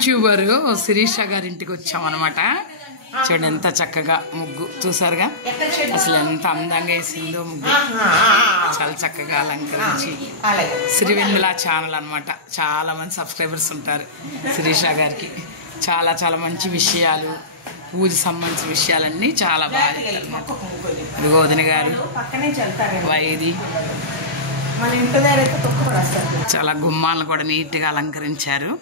YouTuber Sirisha గారింటికి వచ్చామన్నమాట. చూడండి ఎంత చక్కగా ముగ్గు చూసారుగా, అసలు ఎంత అందంగా వేసిందో ముగ్గు, చాలా చక్కగా అలంకరించి. శ్రీవెన్నెల ఛానల్ అనమాట, చాలా మంది సబ్స్క్రైబర్స్ ఉంటారు శిరీష గారికి. చాలా చాలా మంచి విషయాలు, పూజ సంబంధించిన విషయాలన్నీ చాలా బాగా అనమాట. గోధుని గారు వైది చాలా గుమ్మాలను కూడా నీట్గా అలంకరించారు.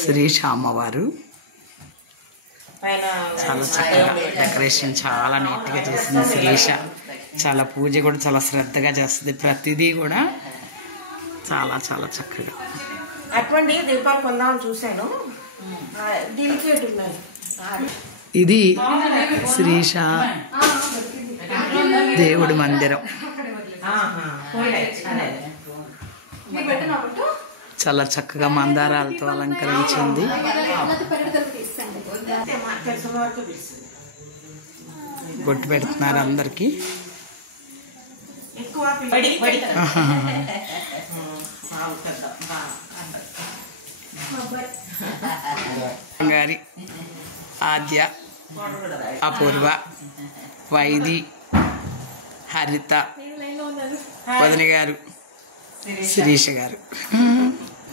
శిరీష అమ్మవారు చాలా చక్కగా డెకరేషన్ చాలా నీట్గా చేసింది శిరీష. చాలా పూజ కూడా చాలా శ్రద్ధగా చేస్తుంది, ప్రతిదీ కూడా చాలా చాలా చక్కగా. అటువంటి దీపాలు కొందామని చూశాను, ఇది శిరీష దేవుడి మందిరం. చాలా చక్కగా మందారాలతో అలంకరించింది. బొట్టు పెడుతున్నారు అందరికి. గారి ఆద్య, అపూర్వ, వైది, హరిత, వదిన గారు, శిరీష గారు.